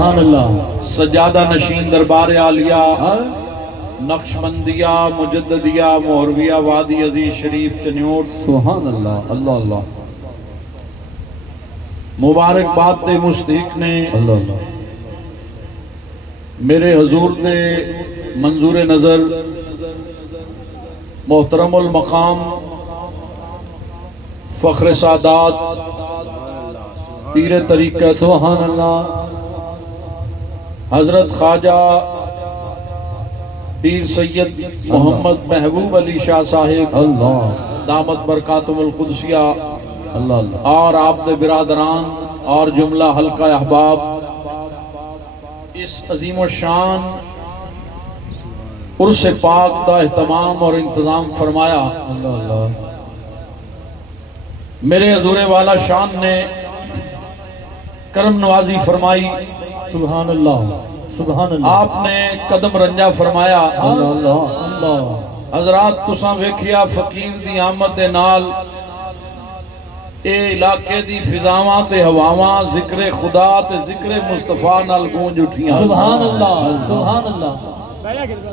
سبحان اللہ سجادہ نشین دربار عالیہ نقشبندیہ مجددیہ مہرویہ وادی عزیز شریف چنیوٹ سبحان اللہ اللہ اللہ مبارکباد دے مستحق نے اللہ اللہ میرے حضور دے منظور نظر محترم المقام فخر سادات پیر طریقت سبحان اللہ حضرت خواجہ پیر سید محمد محبوب علی شاہ صاحب اللہ دامت برکاتم القدسیہ اللہ اللہ اور آپ دے برادران اور جملہ حلقہ احباب اس عظیم و شان عرس پاک دا اہتمام اور انتظام فرمایا۔ اللہ اللہ میرے حضور والا شان نے کرم نوازی فرمائی، سبحان اللہ سبحان اللہ آپ نے قدم رنجا فرمایا۔ اللہ اللہ اللہ حضرات تساں ویکھیا فقیر دی آمد دے نال اے علاقے دی فضاواں تے ہواواں ذکر خدا تے ذکر مصطفیٰ نال گونج اٹھیاں۔ سبحان اللہ سبحان اللہ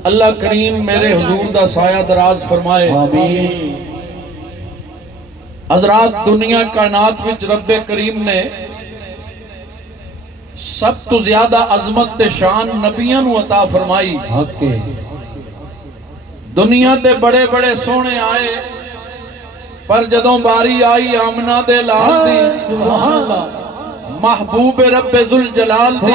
اللہ کریم میرے حضور دا سایہ دراز فرمائے۔ آمین حضرات دنیا کائنات وچ رب کریم نے سب تو زیادہ عظمت تے شان نبیاں نو عطا فرمائی۔ حق کے دنیا تے بڑے بڑے سونے آئے پر جدوں باری آئی آمنہ دے لال دی سبحان اللہ محبوب رب ذوالجلال دی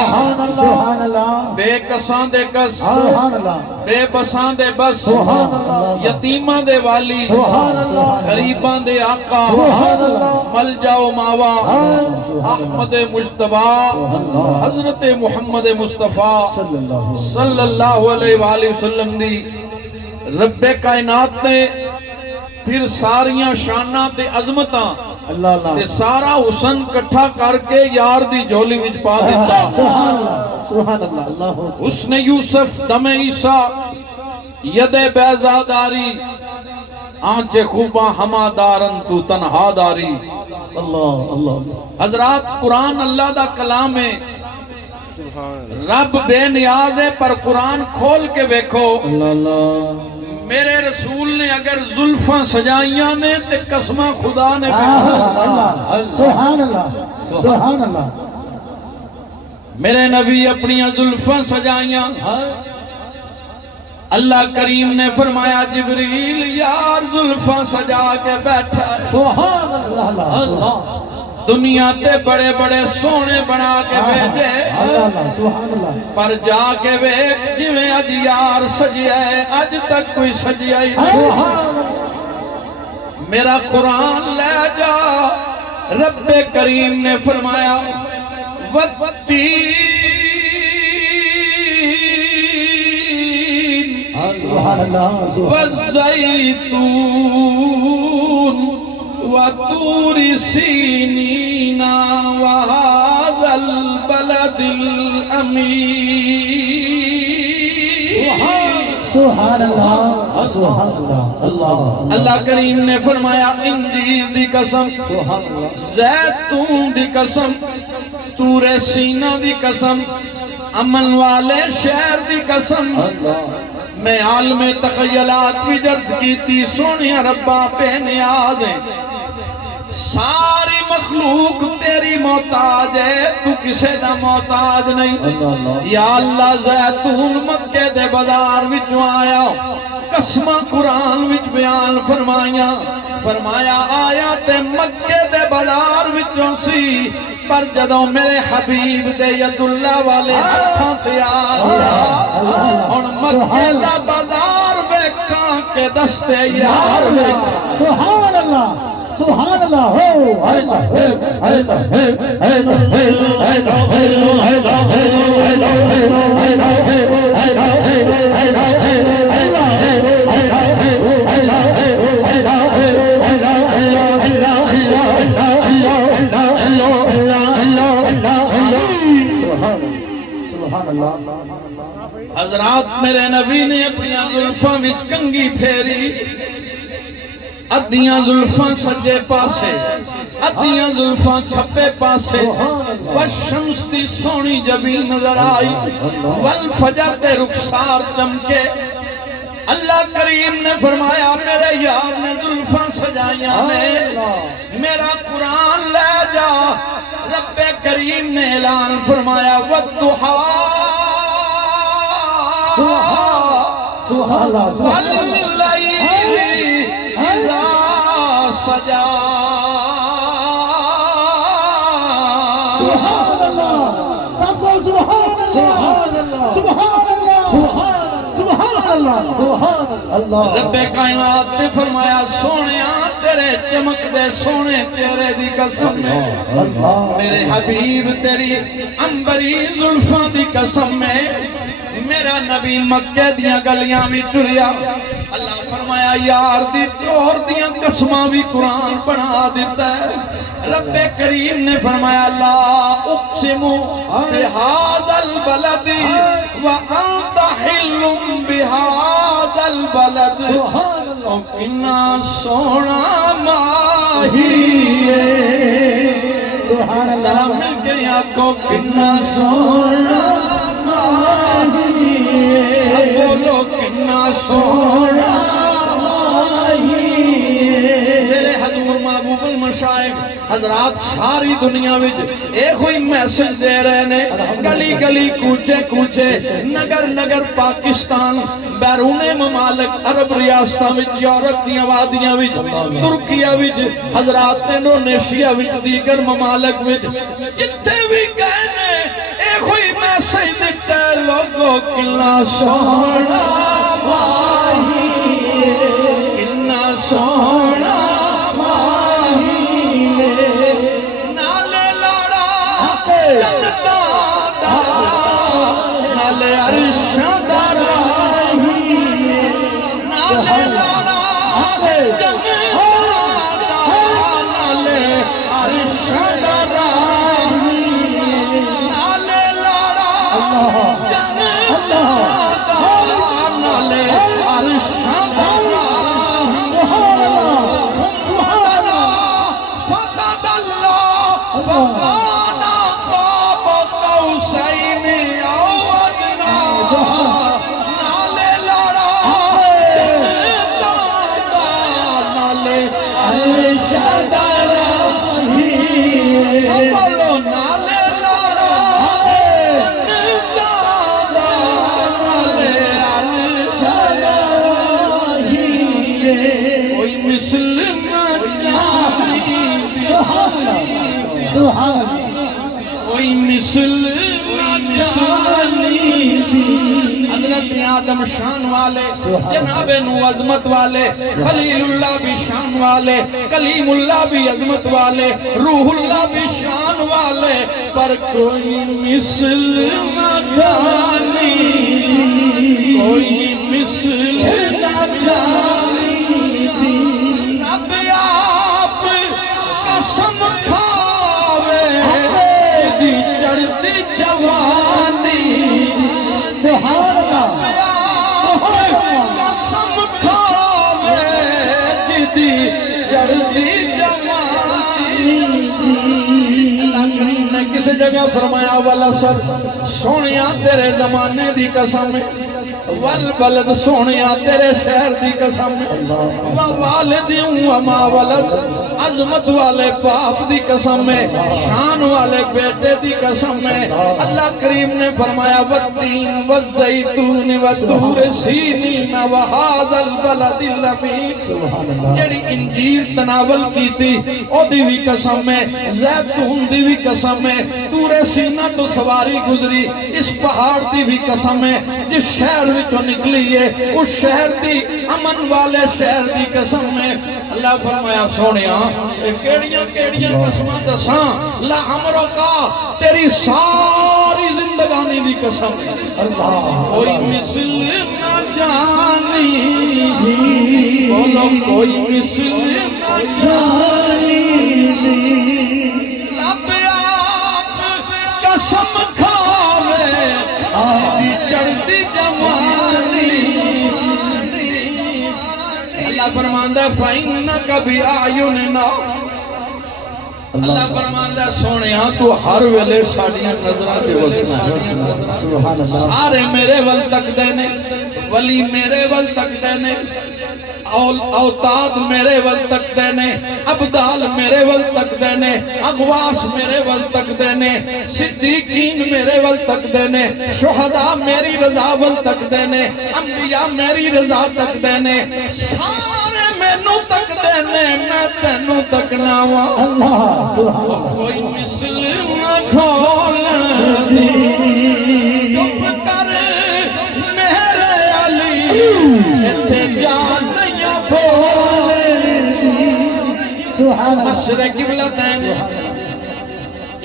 سبحان اللہ بے کساں دے کس سبحان اللہ بے بساں دے بس سبحان اللہ یتیماں دے والی سبحان اللہ غریباں دے آقا سبحان اللہ ملجا و ماوا احمد مجتبیٰ حضرت محمد مصطفیٰ صلی اللہ علیہ وآلہ وسلم دی رب کائنات نے پھر ساریاں شاناں تے عظمتاں اللہ اللہ تے سارا حسن کٹھا کر کے یار دی جھولی وچ پا دیتا۔ سبحان اللہ سبحان اللہ اللہ حسن یوسف دم عیسیٰ ید بیضا داری آنچ خوباں ہما دارن تو تنہا داری۔ اللہ اللہ حضرات قرآن اللہ دا کلام ہے، رب بے نیاز ہے، پر قرآن کھول کے ویکھو اللہ اللہ میرے رسول نے اگر زلفاں سجائیاں نے تے قسمہ خدا نے سبحان اللہ سبحان اللہ میرے نبی اپنی زلفاں سجائیاں، اللہ کریم نے فرمایا جبریل یار زلفاں سجا کے بیٹھا ہے۔ سبحان اللہ اللہ دنیا تے بڑے بڑے سونے بنا کے بھیجے اللہ سبحان اللہ پر جا کے ویکھ جویں اج یار سجیا ہے اج تک کوئی سجیا ہی نہیں۔ میرا قرآن لے جا رب کریم نے فرمایا والتین والزیتون وطور سینین وهذا البلد الامین۔ سبحان اللہ سبحان اللہ اللہ اللہ کریم نے فرمایا انجیر دی قسم، زیتون دی قسم، طور سینہ دی قسم، امن والے شہر دی قسم۔ میں عالم تخیلات بھی جرز کی تھی سونیا ربا پہ نیاز ہے، ساری مخلوق تیری محتاج ہے، تو کسے دا محتاج نہیں۔ یا اللہ زیتون مکے دے بازار وچوں آیا، قسمہ قرآن وچ بیان فرمایا آیا تے مکے دے بازار وچوں سی، پر جدوں میرے حبیب دے ید اللہ والے ہتھاں تے آ گیا ہن مکے دا بازار ویکھاں کے دستے یار ویکھاں۔ سبحان اللہ سبحان اللہ ہو حضرات میرے نبی نے اپنی زلفاں وچ کنگھی پھیری، ادیاں زلفاں سجے پاسے ادیاں زلفاں کھبے پاسے والشمس دی سونی جبین نظر آئی والفجر تے رخسار چمکے اللہ کریم نے فرمایا میرے یار نے زلفاں سجائیاں نے میرا قرآن لے جا رب کریم نے اعلان فرمایا والضحا سبحان اللہ واللیل اذا سجا سبحان اللہ سب کو سبحان اللہ سبحان اللہ سبحان اللہ سبحان اللہ رب کائنات نے فرمایا سونیا تیرے چمک دے سونے چہرے دی قسم میں میرے حبیب تیری امبری زلفاں دی قسم میں میرا نبی مکہ دیاں گلیاں بھی ٹریا اللہ فرمایا یار دی ٹور دیاں قسماں بھی قرآن بنا دیتا ہے رب کریم نے فرمایا لا اقسم بہذا البلد وانت حل بہذا البلد او کنا سونا ماہی سبحان ذرا اللہ مل کے آنکھوں کنا سونا سب بولو کنا سونا میرے حضور محبوب المشائخ حضرات ساری دنیا وچ ایک ہوئی میسج دے رہے نے گلی گلی کوچے کوچے نگر نگر پاکستان بیرون ممالک عرب ریاستاں وچ یورپ دیاں وادیاں وچ ترکیہ وچ حضرات انڈونیشیا وچ دیگر ممالک وچ جتھے بھی گئے نے ایک ہوئی میسج دیتا ہے لوگوں کنا سونا ماہی کنا سونا نالے لاڑا جنتاں دا نالے عرشاں دا راہی نالے لاڑا جنتاں دا نالے عرشاں دا راہی نالے لاڑا جنتاں دا نالے عرشاں دا راہی فقد اللہ فقانا قاب قوسین او ادنا نالے لاڑا جنتاں دا نالے عرشاں دا راہی سب بولو نالے لاڑا جنتاں دا نالے عرشاں دا راہی کوئی مثل سبحان اللہ کوئی مثل جانی حضرت آدم شان والے جناب نو عظمت والے خلیل اللہ بھی شان والے کلیم اللہ بھی عظمت والے روح اللہ بھی شان والے پر کوئی مثل جانی کوئی مثل جانی رب آپ قسم کھاوے دی چڑھتی جوانی سبحان اللہ قسم کھاوے دی چڑھتی جوانی اللہ کریم نے کسی جگہ فرمایا والعصر سونیا تیرے زمانے دی قسم والبلد سونیا تیرے شہر دی قسم والدیوں وما ولد عظمت والے باپ دی قسم میں شان والے بیٹے دی قسم میں اللہ کریم نے فرمایا والتین والزیتون والطور سینین وہذا البلد الامین جڑی انجیر تناول کی تھی او دی بھی قسم میں زیتون دی بھی قسم میں طور سینہ تو سواری گزری اس پہاڑ دی بھی قسم میں جس شہر وچوں نکلی ہے اس شہر دی امن والے شہر دی قسم میں اللہ فرمایا سونیا کیڑیاں کیڑیاں قسماں دساں لعمرو کا تیری ساری زندگانی دی قسم کوئی مثل نہ جانی بولو کوئی مثل نہ جانی رب آپ قسم کھاوے دی چڑھتی جوانی اللہ فرماندہ فَإِنَّكَ بِأَعْيُنِنَا اللہ فرماندا سونیا تو ہر ویلے ساڈیاں نظراں تے وسنا ہے سبحان اللہ سارے میرے ول تکدے نے ولی میرے ول تکدے نے اوتاد میرے ول تکدے نے ابدال میرے ول تکدے نے اغواس میرے ول تکدے نے صدیقین میرے ول تکدے نے شہداء میری رضا ول تکدے نے انبیاء میری رضا تکدے نے سارے مینوں تکدے نے میں تینوں تکنا وا اللہ سبحان اللہ کوئی مثل نہ ڈھولن دی چپ کر میرے علی ایتھے جان سبحان اللہ مسجد قبلتین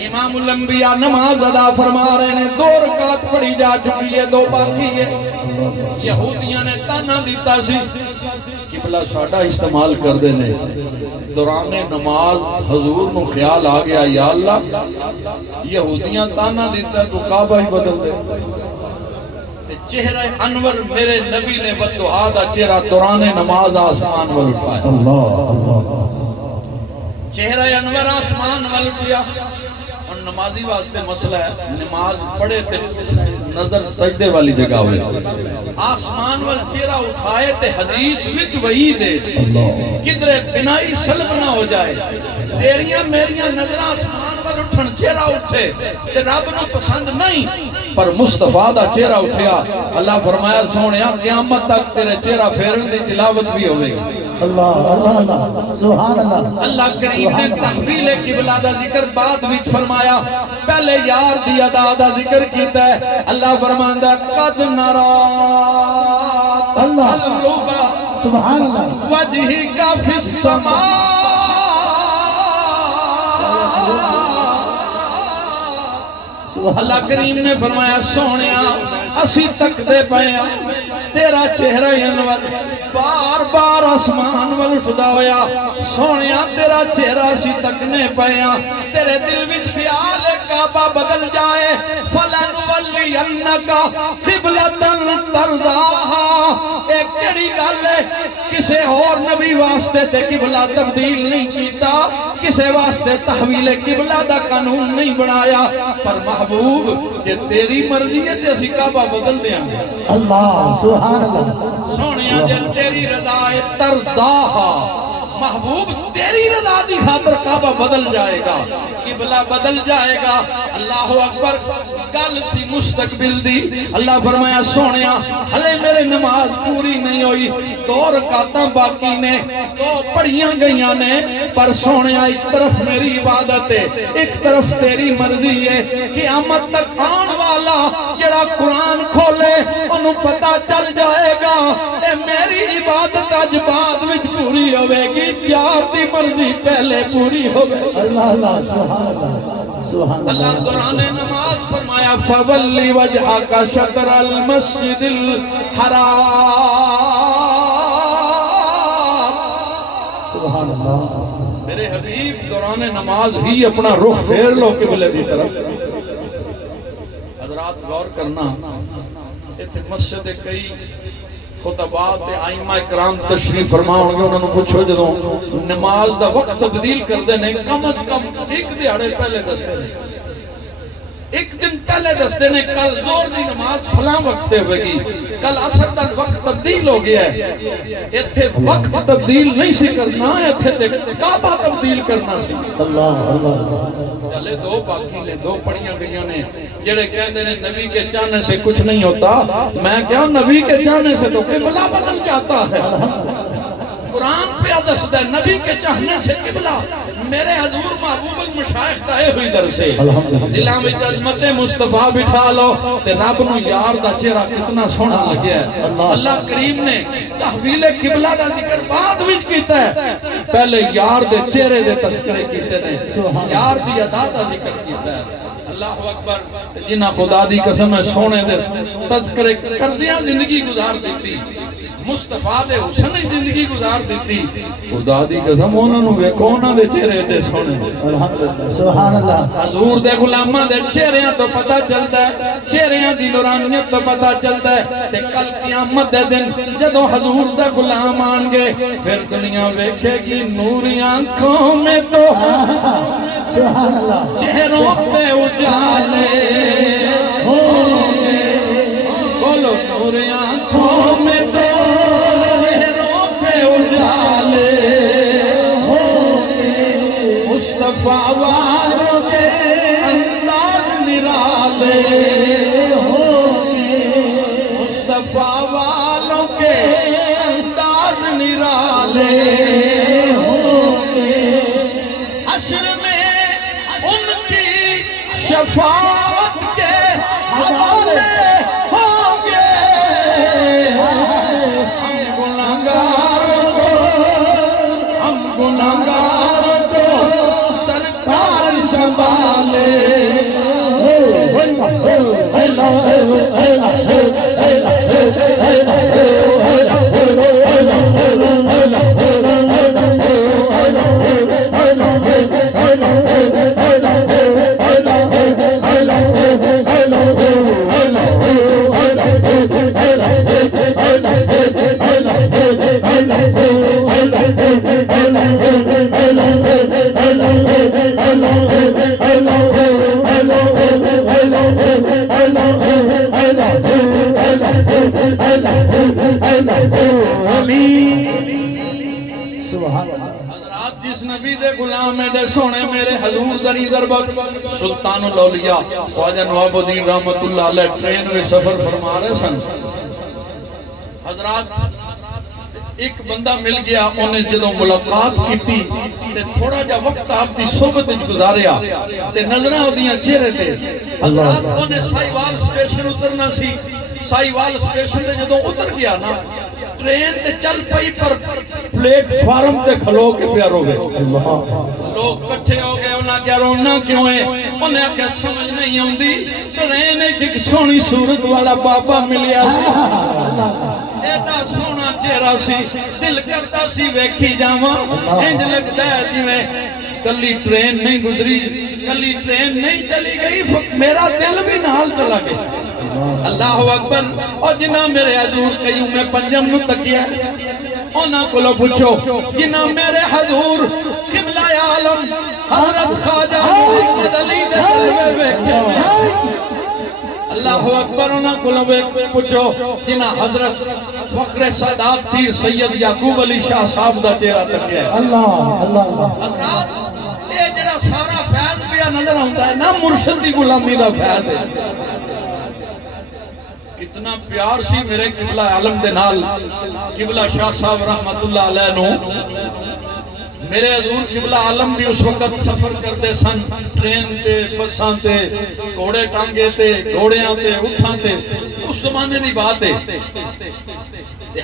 امام الانبیاء نماز ادا فرما رہے ہیں 2 رکعت پڑھی جا چکی ہے 2 باقی ہے یہودیاں نے تانا دیتا سی قبلہ ساڈا استعمال کر دینے دوران نماز حضور نو خیال آ گیا یا اللہ یہودیاں تانا دیتا ہے تو کعبہ ہی بدل دے چہرہ انور میرے نبی نے بددعا دا چہرہ دوران نماز آسمان ول اٹھایا اللہ اللہ چہرہ انور آسمان ول اٹھیا اور نمازی واسطے مسئلہ ہے نماز پڑھے تے نظر سجدے والی جگہ ہوئے آسمان ول چہرہ اٹھائے تے حدیث وچ وعید ہے کدھر بنائی سلب نہ ہو جائے تیریاں میریاں نظر آسمان ول اٹھن چہرہ اٹھے تے رب نو پسند نہیں پر مصطفیٰ دا چہرہ اٹھیا اللہ فرمایا سونیا قیامت تک تیرے چہرہ پھیرن دی تلاوت بھی ہوئے گی اللہ اللہ اللہ سبحان اللہ اللہ کریم نے تحویل قبلہ دا ذکر بعد وچ فرمایا پہلے یار دی ادا دا ذکر کیتا ہے اللہ فرماندا قد نرا اللہ تقلب سبحان اللہ وجهك فی السماء اللہ کریم نے فرمایا سونیا اسی تکدے پیا تیرا چہرہ انور بار بار آسمان ول اٹھدا ہویا سونیا تیرا چہرہ اسی تکنے پیا تیرے دل وچ خیال کعبہ بدل جائے فلنولینک قبلۃ ترضاها ایک کیڑی گل ہے کسے اور نبی واسطے تے قبلہ تبدیل نہیں کیتا کسے واسطے تحویل قبلہ دا قانون نہیں بنایا پر محبوب کہ تیری مرضی ہے تے اسی کعبہ بدل دیاں اللہ سبحان اللہ سونیا جے تیری رضا ہے ترضاها محبوب تیری رضا دی خاطر کعبہ بدل جائے گا قبلہ بدل جائے گا اللہ اکبر گل سی مستقبل دی اللہ فرمایا سونیا ہلے میرے نماز پوری نہیں ہوئی 2 رکعتاں باقی نے 2 پڑھیاں گئیاں نے پر سونیا ایک طرف میری عبادت ہے ایک طرف تیری مرضی ہے قیامت تک آن والا جڑا قرآن کھولے انہوں پتہ چل جائے گا اے میری عبادت اج بعد وچ پوری ہوے گی پیار دی مرضی پہلے پوری ہوے اللہ اللہ سبحان اللہ سبحان اللہ دوران نماز فرمایا فولی وجہک شطر المسجد الحرام سبحان اللہ میرے حبیب دوران نماز ہی اپنا رخ پھیر لو قبلے دی طرف حضرات غور کرنا ایتھے مسجد کئی خطبات ائمہ کرام تشریف فرما ہون گے انہوں نے پوچھو جدوں نماز دا وقت تبدیل کر دے نہیں کم از کم ایک دیہاڑے پہلے دستے نہیں ایک دن پہلے دستے نے کل زور دی نماز فلاں وقت ہوئے گی کل عصر تک وقت تبدیل ہو گیا ہے ایتھے وقت تبدیل نہیں سی کرنا ایتھے کعبہ تبدیل کرنا سی اللہ اللہ چلے 2 باقی نے 2 پڑھیاں گئیاں نے جڑے کہتے ہیں نبی کے چاہنے سے کچھ نہیں ہوتا میں کہا نبی کے چاہنے سے تو قبلہ بدل جاتا ہے قرآن پہ دست ہے نبی کے چاہنے سے قبلہ میرے حضور محبوب المشائخ دائے ہوئی در سے دلان میں عظمت مصطفیٰ بٹھا لو تے رب نو یار دا چہرہ کتنا سونا لگیا ہے اللہ کریم نے تحویل قبلہ دا ذکر بعد وچ کیتا ہے پہلے یار دے چہرے دے تذکرے کیتے ہیں یار دی ادا دا ذکر کیتا ہے اللہ اکبر جنہ خدا دی قسم ہے سونے دے تذکرے کردیاں زندگی گزار دیتی مصطفیٰ دے حسن زندگی گزار دیتی خدا دی قسم انہوں نے ویکھو انہوں دے چہرے ایڈے سونے سبحان اللہ حضور دے غلاماں دے چہریاں تو پتہ چلتا ہے چہریاں دی نورانیت تو پتہ چلتا ہے تے کل قیامت دے دن جدوں حضور دے غلام آن گے پھر دنیا ویکھے گی نوری آنکھوں میں تو سبحان اللہ چہروں پہ اجالے بولو نوری آنکھوں میں تو چہروں پہ اجالے مصطفیٰ والوں کے انداز نرالے مصطفیٰ والوں کے انداز نرالے حشر میں ان کی شفاعت کے حوالے ہوں گے ہم گناہگاروں کو سرکار سنبھالے حضرات جس نبی دے غلام دے سونے میرے حضور ذری دربک سلطان الاولیاء خواجہ نواب الدین رحمت اللہ علیہ ٹرین میں سفر فرما رہے سن حضرات ایک بندہ مل گیا انہیں جدوں ملاقات کیتی تے تھوڑا جا وقت آپ دی صحبت گزاریا تے نظراں اودیاں چہرے تے حضرات انہیں سائیوال سٹیشن اترنا سی سائیوال سٹیشن تے جدوں اتر گیا نا ٹرین تے چل پئی پر پلیٹ فارم تے کھلو کے پیا روے لوگ کٹھے ہو گئے انہاں کیا رونا کیوں ہے انہیں کیا سمجھ نہیں ہوندی ٹرین ایک سونی صورت والا بابا ملیا سی ایڈا سونا چہرہ سی دل کرتا سی ویکھی جاواں انج لگتا ہے جی میں کلی ٹرین نہیں گزری کلی ٹرین نہیں چلی گئی میرا دل بھی نال چلا گیا اللہ اکبر اور جنہ میرے حضور قیوم میں پنجم نو تکیا انہاں کو لو پوچھو جنہ میرے حضور قبلہ عالم حضرت خواجہ محمد علی دے قلبے ویکھے اللہ اکبر انہاں کو لو پوچھو جنہ حضرت فخر سادات پیر سید یعقوب علی شاہ صاحب دا چہرہ تکیا ہے اللہ اللہ حضرات یہ جڑا سارا فیض پیا نظر آتا ہے نا مرشد دی غلامی دا فیض ہے کتنا پیار سی میرے قبلہ عالم دے نال قبلہ شاہ صاحب رحمت اللہ علیہ نو میرے حضور قبلہ عالم بھی اس وقت سفر کرتے سن ٹرین تے بساں تے گھوڑے ٹانگے تے گھوڑیاں تے اٹھاں تے اس زمانے دی بات ہے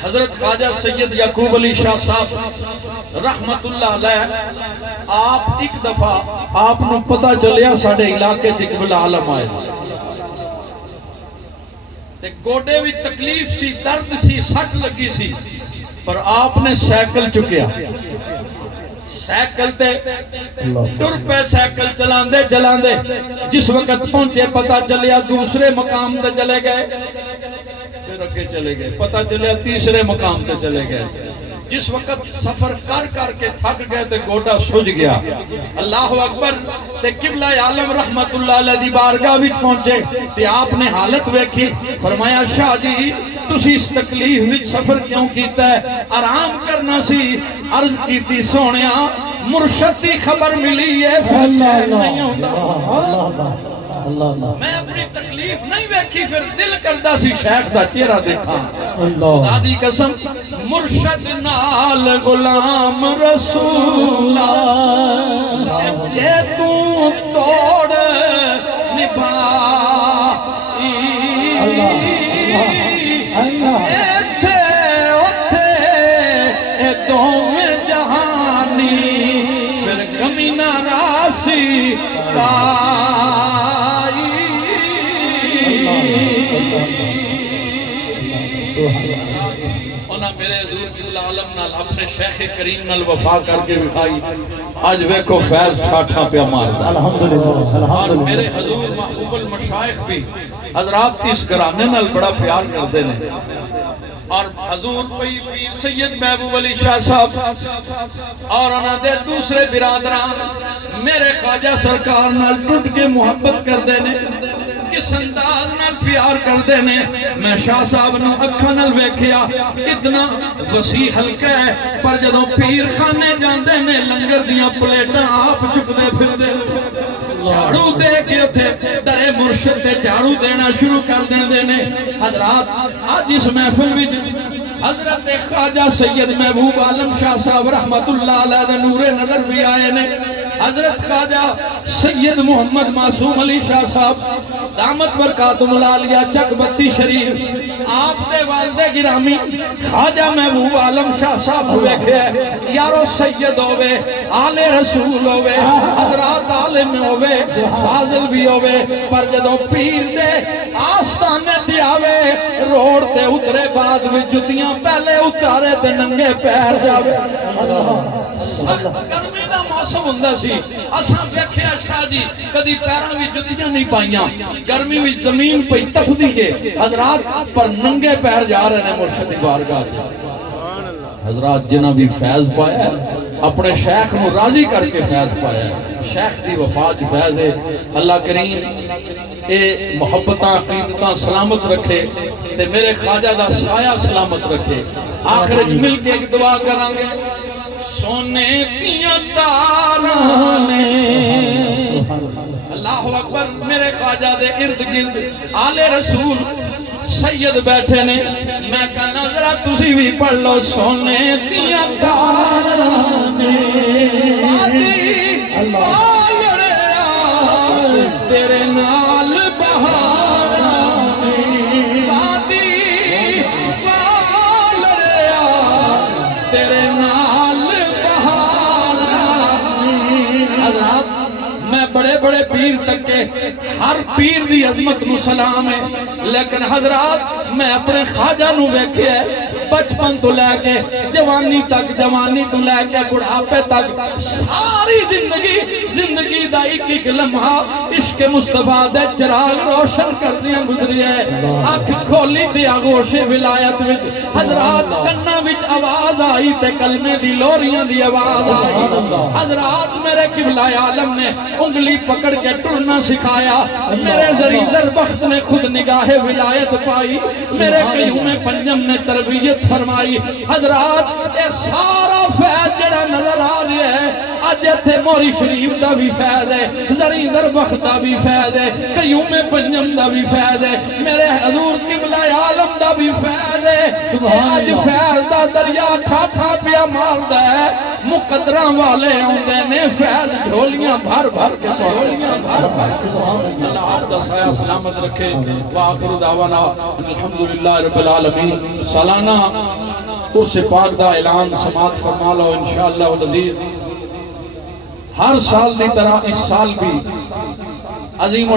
حضرت خواجہ سید یعقوب علی شاہ صاحب رحمت اللہ علیہ آپ ایک دفعہ آپ نو پتہ چلیا ساڑھے علاقے چ قبلہ عالم آئے گوڑے بھی تکلیف سی درد سی سٹ لگی سی پر آپ نے سائیکل چکیا سائیکل تے ٹر پہ سائیکل چلان دے جس وقت پہنچے پتہ چلیا دوسرے مقام تے چلے گئے پھر اگے چلے گئے پتہ چلیا تیسرے مقام تے چلے گئے جس وقت سفر کر کے تھک گئے تے گوڑا سج گیا اللہ اکبر تے قبلہ عالم رحمت اللہ علیہ دی بارگاہ وچ پہنچے تے آپ نے حالت ویکھی فرمایا شاہ جی تسی اس تکلیف وچ سفر کیوں کیتا ہے آرام کرنا سی عرض کیتی سونیا مرشد دی خبر ملی ہے پھر چین نہیں ہوندا میں اپنی تکلیف نہیں ویکھی پھر دل کردہ سی شیخ دا چہرہ دیکھا خدا دی قسم مرشد نال غلام رسولہ جے تو توڑ نبھائی ایتھے اتھے اے دوویں جہانی پھر کمی نہ راسی انہاں میرے حضور قبلہ عالم نال اپنے شیخ کریم نال وفا کر کے بکھائی آج ویکھو فیض ٹھاٹھا پہ مارتا الحمدللہ اور میرے حضور محبوب المشائخ بھی حضرات اس گھرانے نال بڑا پیار کرتے ہیں اور حضور پیر سید محبوب علی شاہ صاحب اور انہاں دے دوسرے برادران میرے خواجہ سرکار نال ٹوٹ کے محبت کرتے ہیں کس انداز نال پیار کرتے ہیں میں شاہ صاحب نو اکھاں نال ویکھیا اتنا وسیع حلقہ ہے پر جدوں پیر خانے جاندے نے لنگر دیاں پلیٹاں آپ چکدے پھردے جھاڑو دے کے اتھے درے مرشد تے جھاڑو دینا شروع کر دیندے نے حضرات آج اس محفل وچ حضرت خواجہ سید محبوب عالم شاہ صاحب رحمت اللہ علیہ دے نور نظر بھی آئے نے حضرت خواجہ سید محمد معصوم علی شاہ صاحب دامت برکاتم العالیہ چک بتی شریف آپ دے والد گرامی خواجہ محبوب عالم شاہ صاحب ہوئے کھے یارو سید ہوئے آل رسول ہوئے حضرات عالم ہوئے فاضل بھی ہوئے پر جدو پیر دے آستانے تے آوے روڑ تے اترے بعد بھی جتیاں پہلے اتارے تے ننگے پیر جاوے سخت گرمی دا موسم ہوندا سی اساں ویکھیا شاہ جی کدی پیراں وچ جتیاں نہیں پائیاں گرمی وچ زمین پئی تپدی ہے حضرات پر ننگے پیر جا رہے ہیں مرشد دی بارگاہ وچ حضرات جنہاں بھی فیض پایا ہے اپنے شیخ نو راضی کر کے فیض پایا ہے شیخ دی وفا وچ فیض ہے اللہ کریم اے محبتاں عقیدتاں سلامت رکھے تے میرے خواجہ دا سایہ سلامت رکھے آخر وچ مل کے ایک دعا کران گے سونے دیاں تاراں نے اللہ اکبر میرے خواجہ دے ارد گرد آل رسول سید بیٹھے نے میں کہنا ذرا تسی بھی پڑھ لو سونے دیاں تاراں نے بادی بالڑیا تیرے نال بہاراں نے بادی بالڑیا تیرے نال حضرات میں بڑے بڑے پیر تک کے ہر پیر دی عظمت نو سلام ہے لیکن حضرات میں اپنے خواجہ نو ویکھے ہے بچپن تو لے کے جوانی تک جوانی تو لے کے بڑھاپے تک ساری زندگی دا ایک لمحہ عشق مصطفیٰ دے چراغ روشن کر دیا گزری ہے آنکھ کھولی تے آغوش ولایت وچ حضرات کناں وچ آواز آئی تے کلمے دی لوریاں دی آواز آئی حضرات میرے قبلہ عالم نے انگلی پکڑ کے ٹرنا سکھایا میرے زریدر بخت نے خود نگاہ ولایت پائی میرے قیوم پنجم نے تربیت فرمائی حضرات اے سارا فیض جڑا نظر آ رہا ہے آج تھے موری شریف دا بھی فیض ہے زریدر بخت دا بھی فیض ہے قیوم پنجم دا بھی فیض ہے میرے حضور قبلہ عالم دا بھی فیض ہے آج فیض دا دریا ٹھا پیا مال دا ہے مقدرہ والے ہوندے نے فیض جھولیاں بھر بھر کے اللہ آپ دا سایہ سلامت رکھے وآخر دعوانا الحمدللہ رب العالمین سالانہ اس پاک دا اعلان سماعت فرما لو انشاءاللہ والعزیز ہر سال دی طرح اس سال بھی عظیم